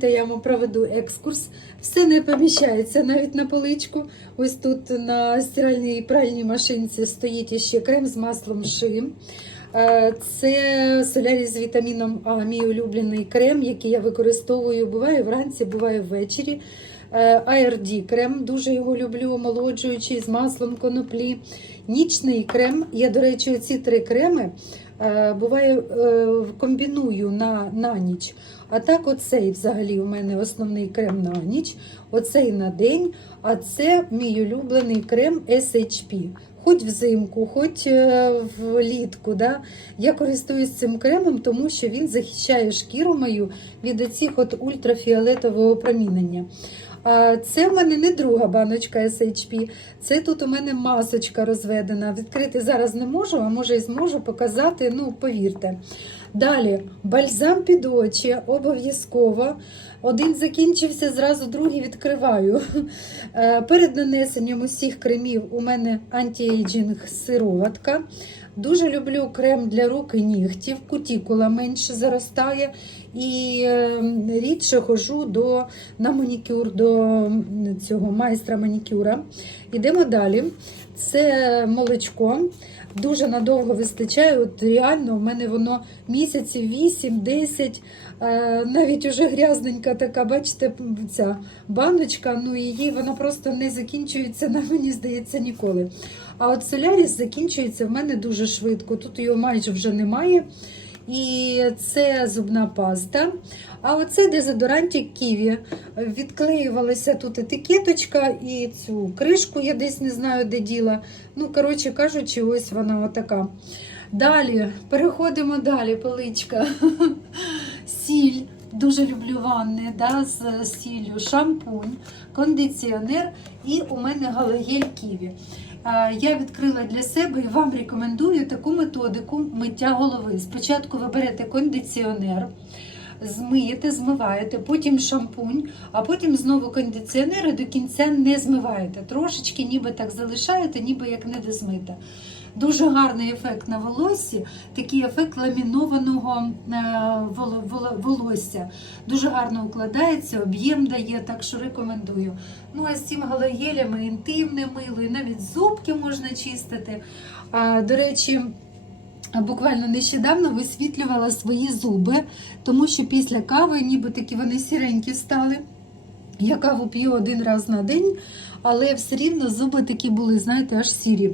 Я вам проведу екскурс. Все не поміщається навіть на поличку. Ось тут на стиральній пральній машинці стоїть іще крем з маслом шим. Е, Це солярій з вітаміном А, мій улюблений крем, який я використовую. Буває вранці, буває ввечері. Е, ARD крем, дуже його люблю, омолоджуючий з маслом коноплі. Нічний крем. Я, до речі, ці три креми е, буває е, комбіную на, на ніч. А так, оцей взагалі у мене основний крем на ніч, оцей на день, а це мій улюблений крем SHP. Хоч взимку, хоч е, влітку. Да? Я користуюсь цим кремом, тому що він захищає шкіру мою від оцих от ультрафіолетового опромінення. Це в мене не друга баночка SHP, це тут у мене масочка розведена. Відкрити зараз не можу, а може і зможу показати, ну, повірте. Далі, бальзам під очі, обов'язково. Один закінчився, зразу другий відкриваю. Е, Перед нанесенням усіх кремів у мене антиейджинг сироватка. Дуже люблю крем для рук і нігтів, кутікула менше заростає. І е, рідше ходжу до, на манікюр до цього майстра манікюра. Ідемо далі. Це молочко. Дуже надовго вистачає. От реально, в мене воно місяців 8-10, е, навіть уже грязненька така, бачите, ця баночка, ну її вона просто не закінчується, на мені здається, ніколи. А от соляріс закінчується в мене дуже швидко. Тут його майже вже немає. І це зубна паста. А оце дезодорантик Ківі. Відклеювалася тут етикеточка і цю кришку я десь не знаю, де діла. Ну, коротше кажучи, ось вона отака. Далі, переходимо далі, поличка. Сіль. Дуже люблю ванни да, з сіллю, шампунь, кондиціонер і у мене галогель Ківі. Я відкрила для себе і вам рекомендую таку методику миття голови. Спочатку ви берете кондиціонер, змиєте, змиваєте, потім шампунь, а потім знову кондиціонер і до кінця не змиваєте. Трошечки ніби так залишаєте, ніби як не дозмите. Дуже гарний ефект на волоссі, такий ефект ламінованого е, воло- воло- волосся. Дуже гарно укладається, об'єм дає, так що рекомендую. Ну а з цим галогелями інтимне мило, і навіть зубки можна чистити. До речі, буквально нещодавно висвітлювала свої зуби, тому що після кави ніби такі вони сіренькі стали. Я каву п'ю один раз на день, але все рівно зуби такі були, знаєте, аж сірі.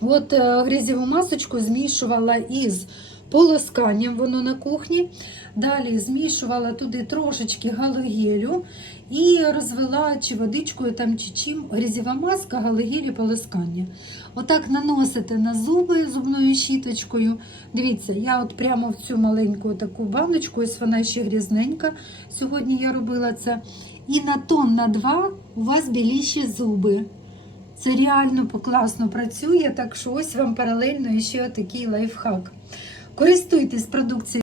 От е, грязєву масочку змішувала із полосканням, воно на кухні. Далі змішувала туди трошечки галогелю і розвела чи водичкою там, чи чим. Грязєва маска, галогель і полоскання. Отак наносите на зуби зубною щіточкою. Дивіться, я от прямо в цю маленьку таку баночку, ось вона ще грязненька. Сьогодні я робила це. І на тон на два у вас біліші зуби. Це реально класно працює, так що ось вам паралельно ще такий лайфхак. Користуйтесь продукцією.